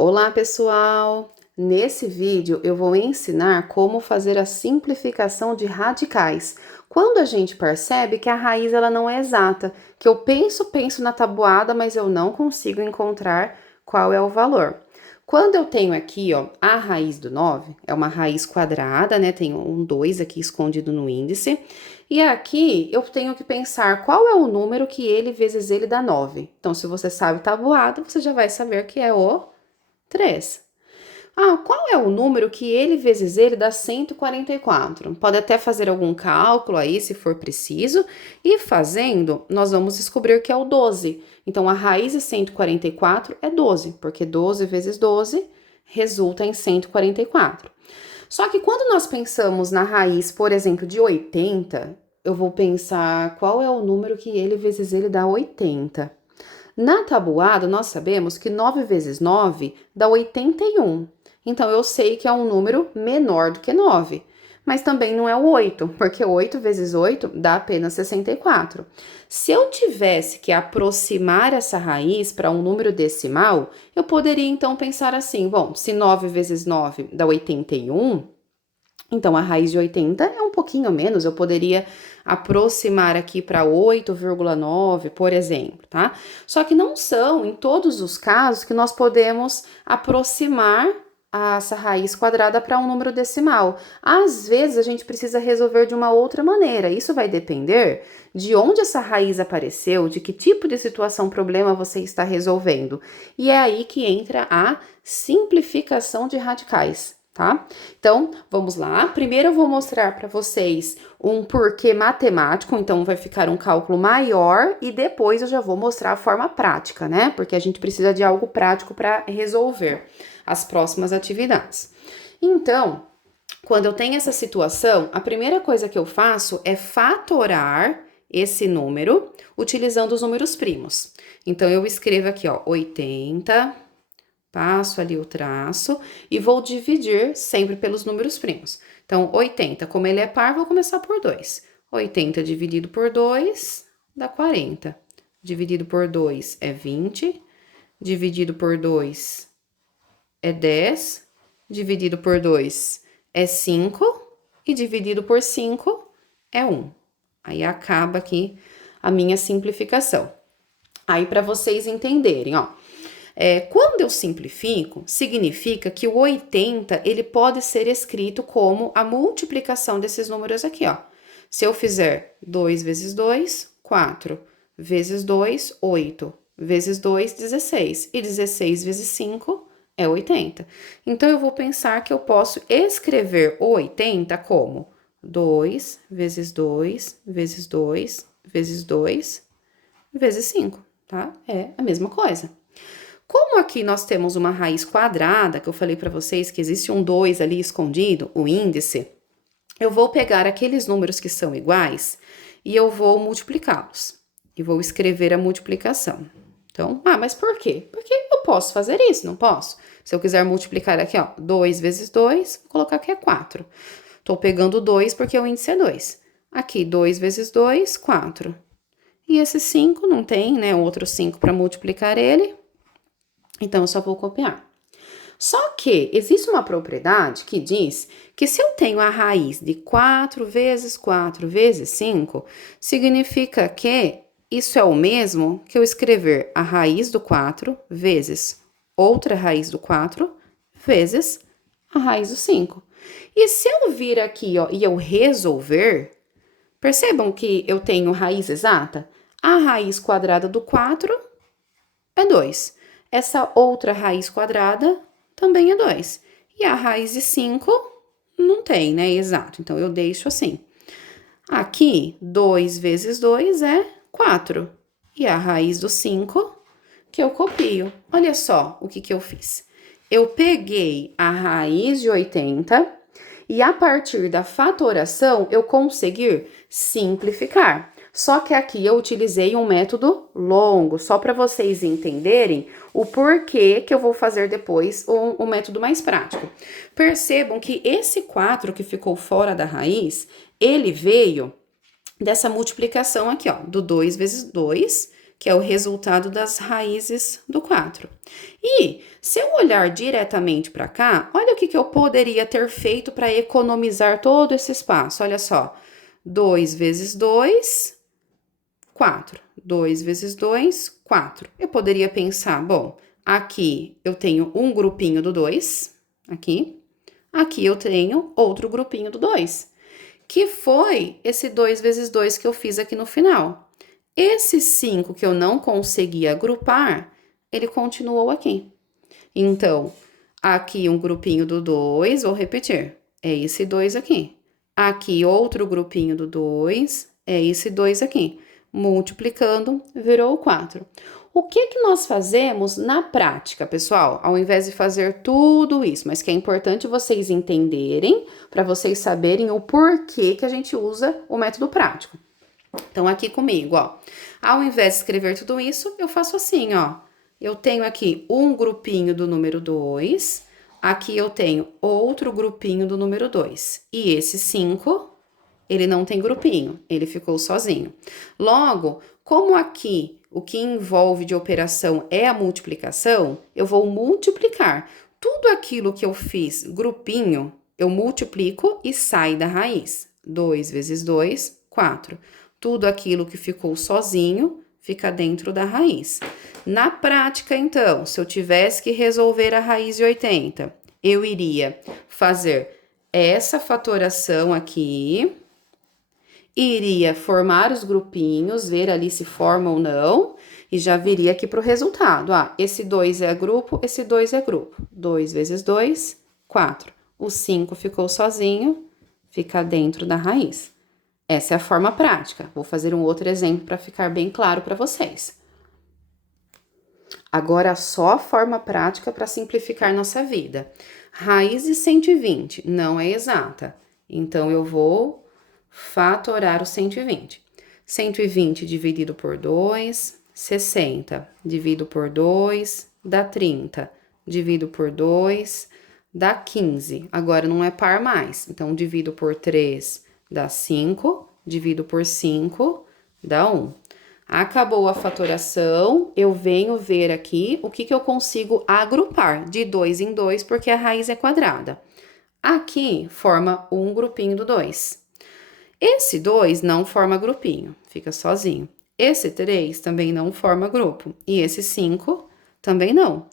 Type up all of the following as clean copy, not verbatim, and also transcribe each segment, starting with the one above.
Olá, pessoal! Nesse vídeo eu vou ensinar como fazer a simplificação de radicais. Quando a gente percebe que a raiz ela não é exata, que eu penso na tabuada, mas eu não consigo encontrar qual é o valor. Quando eu tenho aqui, ó, a raiz do 9, é uma raiz quadrada, né? Tem um 2 aqui escondido no índice. E aqui eu tenho que pensar qual é o número que ele vezes ele dá 9. Então, se você sabe tabuada, você já vai saber que é o 3. Qual é o número que ele vezes ele dá 144? Pode até fazer algum cálculo aí, se for preciso, e fazendo, nós vamos descobrir que é o 12. Então, a raiz de 144 é 12, porque 12 vezes 12 resulta em 144. Só que quando nós pensamos na raiz, por exemplo, de 80, eu vou pensar qual é o número que ele vezes ele dá 80. Na tabuada, nós sabemos que 9 vezes 9 dá 81. Então, eu sei que é um número menor do que 9. Mas também não é o 8, porque 8 vezes 8 dá apenas 64. Se eu tivesse que aproximar essa raiz para um número decimal, eu poderia então pensar assim: bom, se 9 vezes 9 dá 81, então, a raiz de 80 é um pouquinho menos, eu poderia aproximar aqui para 8,9, por exemplo, tá? Só que não são em todos os casos que nós podemos aproximar essa raiz quadrada para um número decimal. Às vezes a gente precisa resolver de uma outra maneira. Isso vai depender de onde essa raiz apareceu, de que tipo de situação, problema você está resolvendo. E é aí que entra a simplificação de radicais. Tá? Então, vamos lá. Primeiro eu vou mostrar para vocês um porquê matemático, então vai ficar um cálculo maior e depois eu já vou mostrar a forma prática, né? Porque a gente precisa de algo prático para resolver as próximas atividades. Então, quando eu tenho essa situação, a primeira coisa que eu faço é fatorar esse número utilizando os números primos. Então, eu escrevo aqui, ó, 80... Passo ali o traço e vou dividir sempre pelos números primos. Então, 80, como ele é par, vou começar por 2. 80 dividido por 2 dá 40. Dividido por 2 é 20. Dividido por 2 é 10. Dividido por 2 é 5. E dividido por 5 é 1. Aí acaba aqui a minha simplificação. Aí, para vocês entenderem, ó. Quando eu simplifico, significa que o 80 ele pode ser escrito como a multiplicação desses números aqui, ó. Se eu fizer 2 vezes 2, 4, vezes 2, 8, vezes 2, 16, e 16 vezes 5 é 80. Então, eu vou pensar que eu posso escrever o 80 como 2 vezes 2, vezes 2, vezes 2, vezes 5, tá? É a mesma coisa. Como aqui nós temos uma raiz quadrada, que eu falei para vocês que existe um 2 ali escondido, o índice, eu vou pegar aqueles números que são iguais e eu vou multiplicá-los. E vou escrever a multiplicação. Então, mas por quê? Porque eu posso fazer isso, não posso? Se eu quiser multiplicar aqui, ó, 2 vezes 2, vou colocar aqui é 4. Tô pegando 2 porque o índice é 2. Aqui, 2 vezes 2, 4. E esse 5 não tem, né, outro 5 para multiplicar ele. Então, eu só vou copiar. Só que existe uma propriedade que diz que se eu tenho a raiz de 4 vezes 4 vezes 5, significa que isso é o mesmo que eu escrever a raiz do 4 vezes outra raiz do 4 vezes a raiz do 5. E se eu vir aqui, ó, e eu resolver, percebam que eu tenho raiz exata? A raiz quadrada do 4 é 2. Essa outra raiz quadrada também é 2. E a raiz de 5 não tem, né? Exato. Então, eu deixo assim. Aqui, 2 vezes 2 é 4. E a raiz do 5 que eu copio. Olha só o que eu fiz. Eu peguei a raiz de 80 e a partir da fatoração eu consegui simplificar. Só que aqui eu utilizei um método longo, só para vocês entenderem o porquê que eu vou fazer depois um método mais prático. Percebam que esse 4 que ficou fora da raiz, ele veio dessa multiplicação aqui, ó, do 2 vezes 2, que é o resultado das raízes do 4. E se eu olhar diretamente para cá, olha o que eu poderia ter feito para economizar todo esse espaço. Olha só, 2 vezes 2, 4. 2 vezes 2, 4. Eu poderia pensar, bom, aqui eu tenho um grupinho do 2, aqui. Aqui eu tenho outro grupinho do 2, que foi esse 2 vezes 2 que eu fiz aqui no final. Esse 5 que eu não consegui agrupar, ele continuou aqui. Então, aqui um grupinho do 2, vou repetir, é esse 2 aqui. Aqui outro grupinho do 2, é esse 2 aqui. Multiplicando, virou 4. O que nós fazemos na prática, pessoal? Ao invés de fazer tudo isso, mas que é importante vocês entenderem, para vocês saberem o porquê que a gente usa o método prático. Então, aqui comigo, ó. Ao invés de escrever tudo isso, eu faço assim, ó. Eu tenho aqui um grupinho do número 2, aqui eu tenho outro grupinho do número 2. E esse 5, ele não tem grupinho, ele ficou sozinho. Logo, como aqui o que envolve de operação é a multiplicação, eu vou multiplicar. Tudo aquilo que eu fiz grupinho, eu multiplico e sai da raiz. 2 vezes 2, 4. Tudo aquilo que ficou sozinho, fica dentro da raiz. Na prática, então, se eu tivesse que resolver a raiz de 80, eu iria fazer essa fatoração aqui, iria formar os grupinhos, ver ali se forma ou não, e já viria aqui para o resultado. Ah, esse 2 é grupo, esse 2 é grupo. 2 vezes 2, 4. O 5 ficou sozinho, fica dentro da raiz. Essa é a forma prática. Vou fazer um outro exemplo para ficar bem claro para vocês. Agora, só a forma prática para simplificar nossa vida. Raiz de 120 não é exata, então eu vou fatorar o 120. 120 dividido por 2, 60. Divido por 2, dá 30. Divido por 2, dá 15. Agora não é par mais, então divido por 3, dá 5. Divido por 5, dá 1. Acabou a fatoração, eu venho ver aqui o que eu consigo agrupar de 2 em 2, porque a raiz é quadrada. Aqui forma um grupinho do 2. Esse 2 não forma grupinho, fica sozinho. Esse 3 também não forma grupo. E esse 5 também não.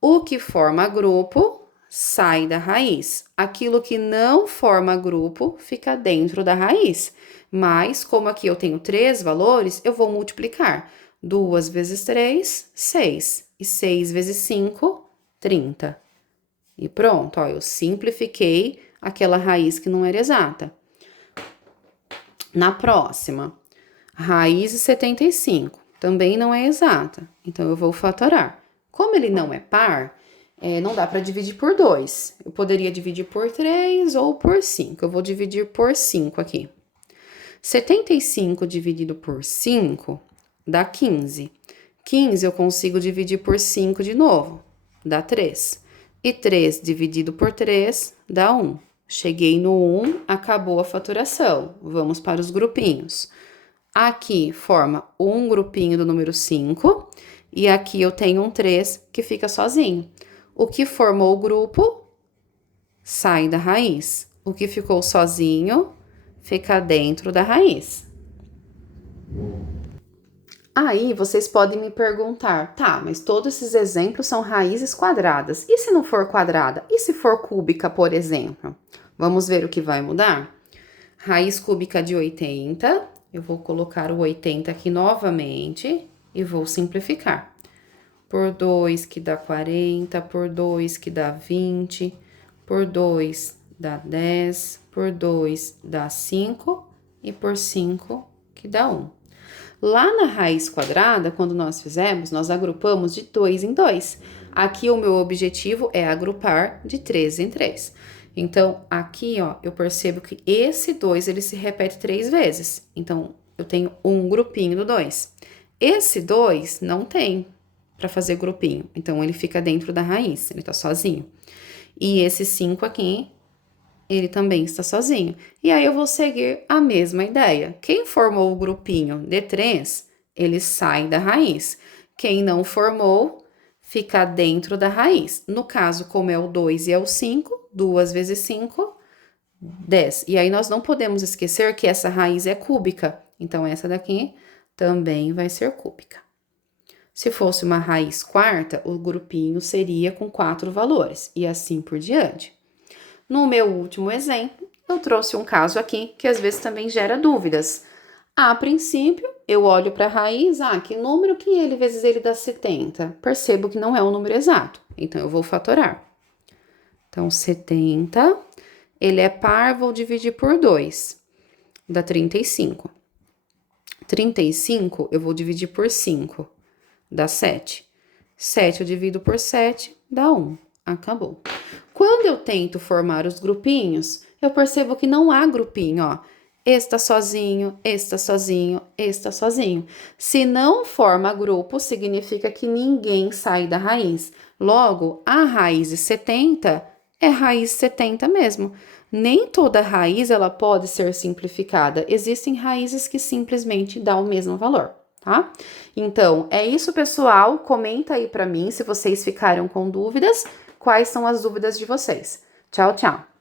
O que forma grupo sai da raiz. Aquilo que não forma grupo fica dentro da raiz. Mas, como aqui eu tenho 3 valores, eu vou multiplicar. 2 vezes 3, 6. E 6 vezes 5, 30. E pronto, ó, eu simplifiquei aquela raiz que não era exata. Na próxima, raiz de 75, também não é exata, então eu vou fatorar. Como ele não é par, não dá para dividir por 2. Eu poderia dividir por 3 ou por 5. Eu vou dividir por 5 aqui. 75 dividido por 5 dá 15. 15 eu consigo dividir por 5 de novo, dá 3. E 3 dividido por 3 dá 1. Cheguei no 1, acabou a faturação. Vamos para os grupinhos. Aqui forma um grupinho do número 5 e aqui eu tenho um 3 que fica sozinho. O que formou o grupo sai da raiz. O que ficou sozinho fica dentro da raiz. Aí vocês podem me perguntar, tá, mas todos esses exemplos são raízes quadradas. E se não for quadrada? E se for cúbica, por exemplo? Vamos ver o que vai mudar? Raiz cúbica de 80, eu vou colocar o 80 aqui novamente e vou simplificar. Por 2 que dá 40, por 2 que dá 20, por 2 dá 10, por 2 dá 5 e por 5 que dá 1. Lá na raiz quadrada, quando nós fizemos, nós agrupamos de 2 em 2. Aqui o meu objetivo é agrupar de 3 em 3. Então, aqui, ó, eu percebo que esse 2, ele se repete 3 vezes. Então, eu tenho um grupinho do 2. Esse 2 não tem para fazer grupinho. Então, ele fica dentro da raiz, ele tá sozinho. E esse 5 aqui, ele também está sozinho. E aí, eu vou seguir a mesma ideia. Quem formou o grupinho de 3, ele sai da raiz. Quem não formou, fica dentro da raiz. No caso, como é o 2 e é o 5, 2 vezes 5, 10. E aí, nós não podemos esquecer que essa raiz é cúbica. Então, essa daqui também vai ser cúbica. Se fosse uma raiz quarta, o grupinho seria com 4 valores, e assim por diante. No meu último exemplo, eu trouxe um caso aqui que às vezes também gera dúvidas. A princípio, eu olho para a raiz, que número que ele vezes ele dá 70? Percebo que não é um número exato, então eu vou fatorar. Então, 70, ele é par, vou dividir por 2, dá 35. 35, eu vou dividir por 5, dá 7. 7 eu divido por 7, dá 1. Acabou. Quando eu tento formar os grupinhos, eu percebo que não há grupinho, ó. Esse tá sozinho, esse tá sozinho, esse tá sozinho. Se não forma grupo, significa que ninguém sai da raiz. Logo, a raiz de 70 é raiz 70 mesmo. Nem toda raiz ela pode ser simplificada. Existem raízes que simplesmente dão o mesmo valor, tá? Então, é isso, pessoal. Comenta aí para mim se vocês ficaram com dúvidas. Quais são as dúvidas de vocês? Tchau, tchau!